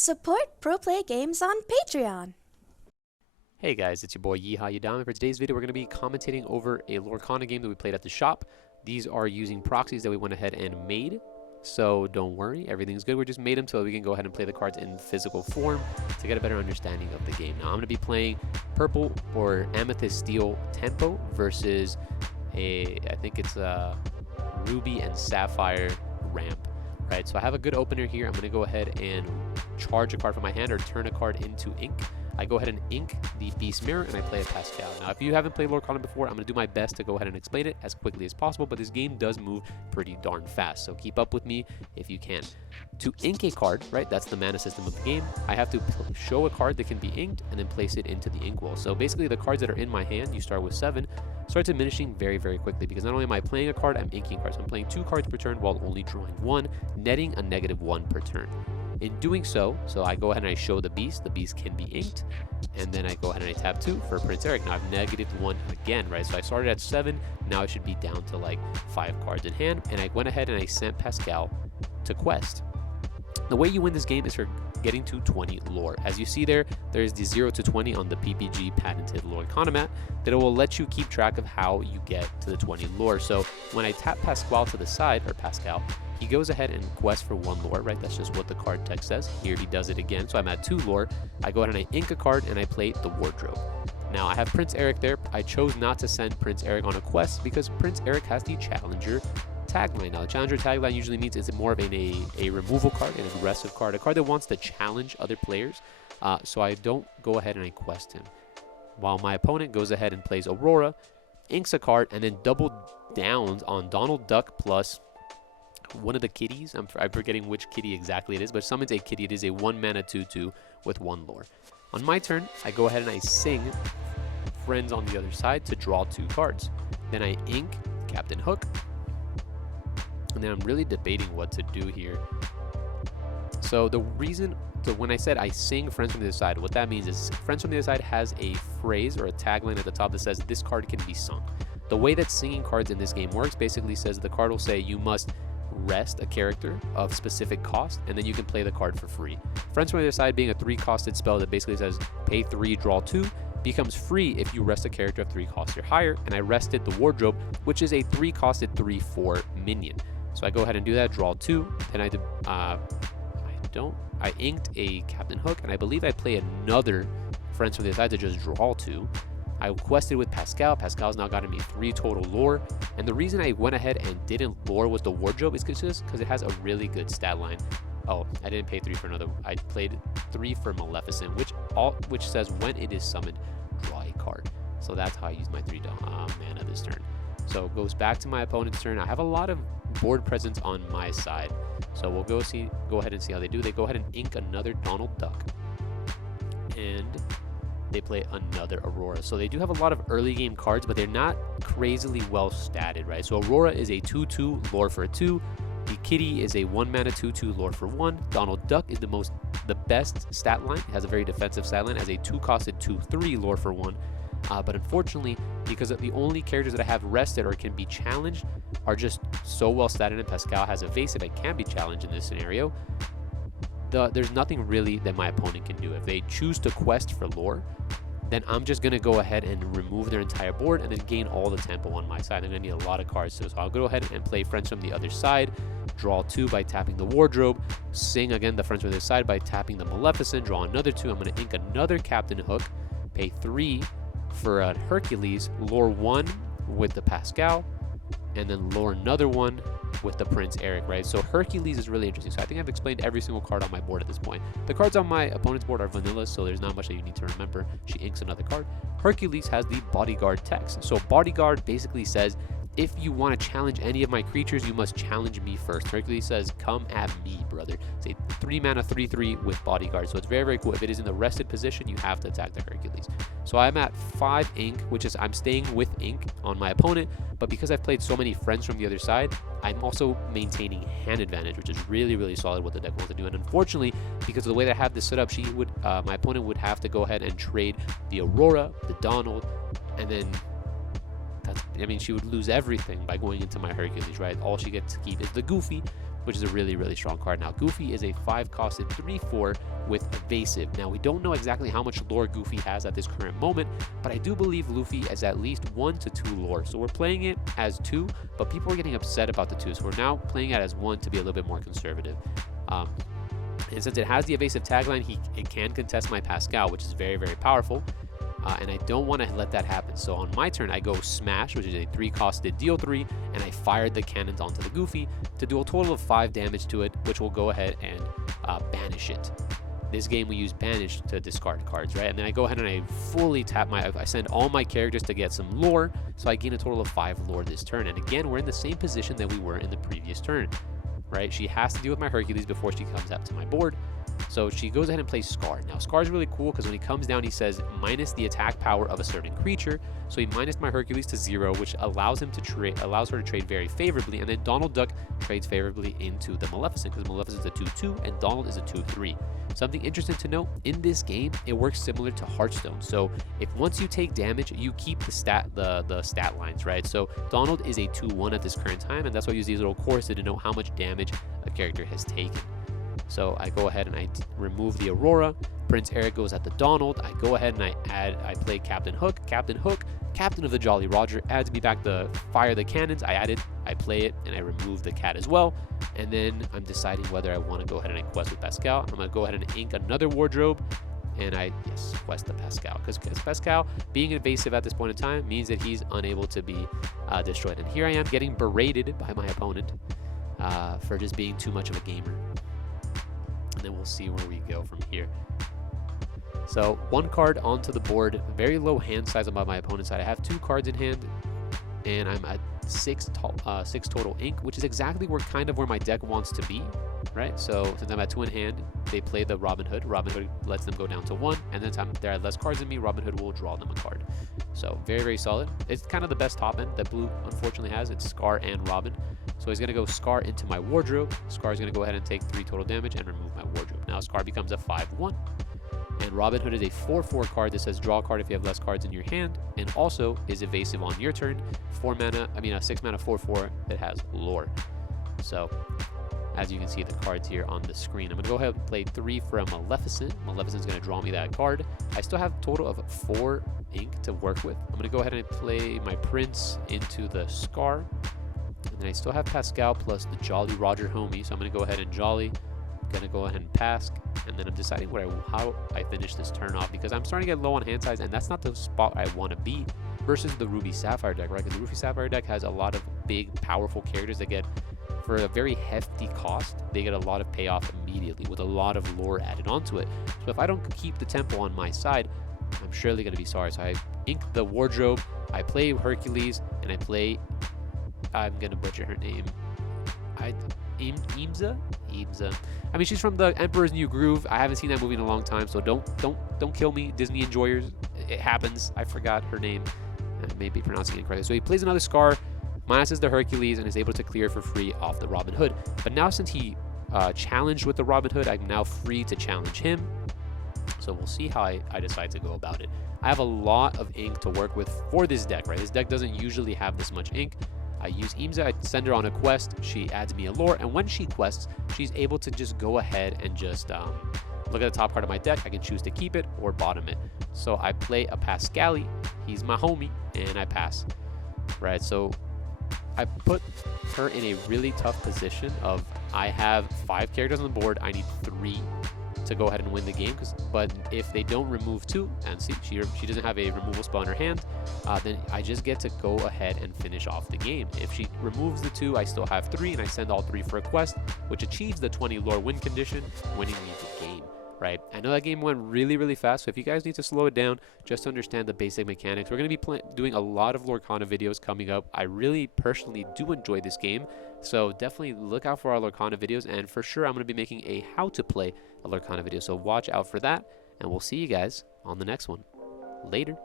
Support Pro Play Games on Patreon. Hey guys, it's your boy Yeehaw Yadam, and for today's video we're going to be commentating over a Lorcana game that we played at the shop. These are using proxies that we went ahead and made, so don't worry, everything's good. We just made them so we can go ahead and play the cards in physical form to get a better understanding of the game. Now I'm going to be playing purple or amethyst steel tempo versus I think it's a ruby and sapphire ramp. Right, so I have a good opener here. I'm going to go ahead and charge a card from my hand or turn a card into ink. I go ahead and ink the Beast Mirror and I play a Pascal. Now, if you haven't played Lorcana before, I'm going to do my best to go ahead and explain it as quickly as possible, but this game does move pretty darn fast, so keep up with me if you can. To ink a card, right, that's the mana system of the game, I have to show a card that can be inked and then place it into the inkwell. So basically the cards that are in my hand, you start with 7, start diminishing very, very quickly because not only am I playing a card, I'm inking cards. I'm playing 2 cards per turn while only drawing 1, netting a -1 per turn. In doing so, I go ahead and I show the beast can be inked, and then I go ahead and I tap 2 for Prince Eric. Now I have -1 again, right? So I started at 7, now I should be down to like 5 cards in hand, and I went ahead and I sent Pascal to quest. The way you win this game is for getting to 20 lore. As you see there, there's the 0 to 20 on the PPG patented Lorcana mat that it will let you keep track of how you get to the 20 lore. So when I tap Pascal to the side, or Pascal, he goes ahead and quests for 1 lore, right? That's just what the card text says. Here he does it again. So I'm at 2 lore. I go ahead and I ink a card and I play the wardrobe. Now I have Prince Eric there. I chose not to send Prince Eric on a quest because Prince Eric has the Challenger tagline. Now the Challenger tagline usually means it's more of a removal card, an aggressive card, a card that wants to challenge other players. So I don't go ahead and I quest him. While my opponent goes ahead and plays Aurora, inks a card, and then double downs on Donald Duck plus one of the kitties. I'm forgetting which kitty exactly it is, but summons a kitty. It is a 1 mana 2/2 with 1 lore. On my turn, I go ahead and I sing Friends on the other side to draw 2 cards. Then I ink Captain Hook. And then I'm really debating what to do here. So when I said I sing Friends from the Other Side, what that means is Friends from the Other Side has a phrase or a tagline at the top that says this card can be sung. The way that singing cards in this game works basically says the card will say you must rest a character of specific cost, and then you can play the card for free. Friends from the Other Side being a 3-costed spell that basically says pay 3, draw 2, becomes free if you rest a character of 3 costs or higher, and I rested the Wardrobe, which is a 3-costed 3/4 minion. So I go ahead and do that, draw 2, then I inked a Captain Hook, and I believe I play another Friends from the Other Side to just draw 2. I quested with Pascal. Pascal's now gotten me 3 total lore, and the reason I went ahead and didn't lore with the Wardrobe is because it has a really good stat line. Oh, I didn't pay 3 for another. I played 3 for Maleficent, which says when it is summoned, draw a card. So that's how I use my 3 mana this turn. So it goes back to my opponent's turn. I have a lot of board presence on my side. So we'll go ahead and see how they do. They go ahead and ink another Donald Duck. And they play another Aurora. So they do have a lot of early game cards, but they're not crazily well statted, right? So Aurora is a 2/2 lore for a 2. The Kitty is a 1 mana 2/2 lore for 1. Donald Duck is the best stat line. It has a very defensive stat line as a 2-costed 2/3 lore for 1. But unfortunately, because the only characters that I have rested or can be challenged are just so well statted, and Pascal has evasive and can be challenged in this scenario, there's nothing really that my opponent can do. If they choose to quest for lore, then I'm just going to go ahead and remove their entire board and then gain all the tempo on my side. I'm going to need a lot of cards, so I'll go ahead and play Friends from the Other Side, draw 2 by tapping the Wardrobe, sing again the Friends from the Other Side by tapping the Maleficent, draw another 2. I'm going to ink another Captain Hook, pay 3 for Hercules, lore 1 with the Pascal, and then lore another 1 with the Prince Eric, right? So Hercules is really interesting. So I think I've explained every single card on my board at this point. The cards on my opponent's board are vanilla, so there's not much that you need to remember. She inks another card. Hercules has the Bodyguard text. So Bodyguard basically says, if you want to challenge any of my creatures, you must challenge me first. Hercules says, come at me, brother. It's a 3 mana 3/3 with Bodyguard. So it's very, very cool. If it is in the rested position, you have to attack the Hercules. So I'm at 5 ink, which is I'm staying with ink on my opponent. But because I've played so many Friends from the Other Side, I'm also maintaining hand advantage, which is really, really solid what the deck wants to do. And unfortunately, because of the way that I have this set up, my opponent would have to go ahead and trade the Aurora, the Donald, and then she would lose everything by going into my Hercules, right? All she gets to keep is the Goofy, which is a really, really strong card. Now, Goofy is a 5-costed 3/4 with evasive. Now, we don't know exactly how much lore Goofy has at this current moment, but I do believe Luffy is at least 1 to 2 lore. So we're playing it as 2, but people are getting upset about the 2. So we're now playing it as 1 to be a little bit more conservative. And since it has the evasive tagline, it can contest my Pascal, which is very, very powerful. And I don't want to let that happen. So on my turn, I go Smash, which is a 3-costed deal 3, and I fired the cannons onto the Goofy to do a total of 5 damage to it, which will go ahead and banish it. This game we use Banish to discard cards, right? And then I go ahead and I fully tap I send all my characters to get some lore, so I gain a total of 5 lore this turn. And again, we're in the same position that we were in the previous turn, right? She has to deal with my Hercules before she comes up to my board. So she goes ahead and plays Scar. Now, Scar is really cool because when he comes down, he says minus the attack power of a certain creature. So he minus my Hercules to 0, which allows her to trade very favorably. And then Donald Duck trades favorably into the Maleficent because Maleficent is a 2/2 and Donald is a 2/3. Something interesting to note, in this game, it works similar to Hearthstone. So if once you take damage, you keep the stat lines, right? So Donald is a 2/1 at this current time, and that's why I use these little courses to know how much damage a character has taken. So I go ahead and I remove the Aurora. Prince Eric goes at the Donald. I go ahead and I play Captain Hook. Captain Hook, Captain of the Jolly Roger, adds me back the fire the cannons. I play it, and I remove the cat as well. And then I'm deciding whether I want to go ahead and I quest with Pascal. I'm going to go ahead and ink another wardrobe. And quest the Pascal. Because Pascal, being invasive at this point in time, means that he's unable to be destroyed. And here I am getting berated by my opponent for just being too much of a gamer. And then we'll see where we go from here. So 1 card onto the board, very low hand size on my opponent's side. I have 2 cards in hand, and I'm at 6 total ink, which is exactly where my deck wants to be, right? So since I'm at 2 in hand, they play the Robin Hood. Robin Hood lets them go down to 1, and then there are less cards than me. Robin Hood will draw them a card. So very, very solid. It's kind of the best top end that Blue unfortunately has. It's Scar and Robin. So he's going to go Scar into my wardrobe. Scar is going to go ahead and take 3 total damage and remove my wardrobe. Now Scar becomes a 5/1. And Robin Hood is a 4/4 card that says draw a card if you have less cards in your hand, and also is evasive on your turn. 6 mana 4/4 that has lore. So as you can see the cards here on the screen, I'm going to go ahead and play 3 for a Maleficent. Maleficent's going to draw me that card. I still have a total of 4 ink to work with. I'm going to go ahead and play my Prince into the Scar. And then I still have Pascal plus the Jolly Roger homie, so I'm going to go ahead and Jolly. I'm going to go ahead and pass, and then I'm deciding how I finish this turn off, because I'm starting to get low on hand size, and that's not the spot I want to be versus the Ruby Sapphire deck, right? Because the Ruby Sapphire deck has a lot of big, powerful characters that get, for a very hefty cost, they get a lot of payoff immediately with a lot of lore added onto it. So if I don't keep the tempo on my side, I'm surely going to be sorry. So I ink the wardrobe, I play Hercules, and I play... I'm gonna butcher her name. Imza. I mean, she's from the Emperor's New Groove. I haven't seen that movie in a long time, so don't kill me, Disney enjoyers. It happens. I forgot her name. I may be pronouncing it incorrectly. So he plays another Scar, minuses the Hercules, and is able to clear for free off the Robin Hood. But now since he challenged with the Robin Hood, I'm now free to challenge him. So we'll see how I decide to go about it. I have a lot of ink to work with for this deck, right? This deck doesn't usually have this much ink. I use Imza, I send her on a quest, she adds me a lore, and when she quests, she's able to just go ahead and just look at the top card of my deck. I can choose to keep it or bottom it. So I play a Pascali, he's my homie, and I pass, right? So I put her in a really tough position of, I have 5 characters on the board, I need 3 to go ahead and win the game, but if they don't remove 2, and see, she doesn't have a removal spell in her hand, then I just get to go ahead and finish off the game. If she removes the 2, I still have 3, and I send all 3 for a quest, which achieves the 20 lore win condition, winning me the game, right? I know that game went really, really fast, so if you guys need to slow it down just to understand the basic mechanics, we're going to be doing a lot of Lorcana videos coming up. I really personally do enjoy this game, so definitely look out for our Lorcana videos, and for sure I'm going to be making a how to play a Lorcana video, so watch out for that, and we'll see you guys on the next one. Later.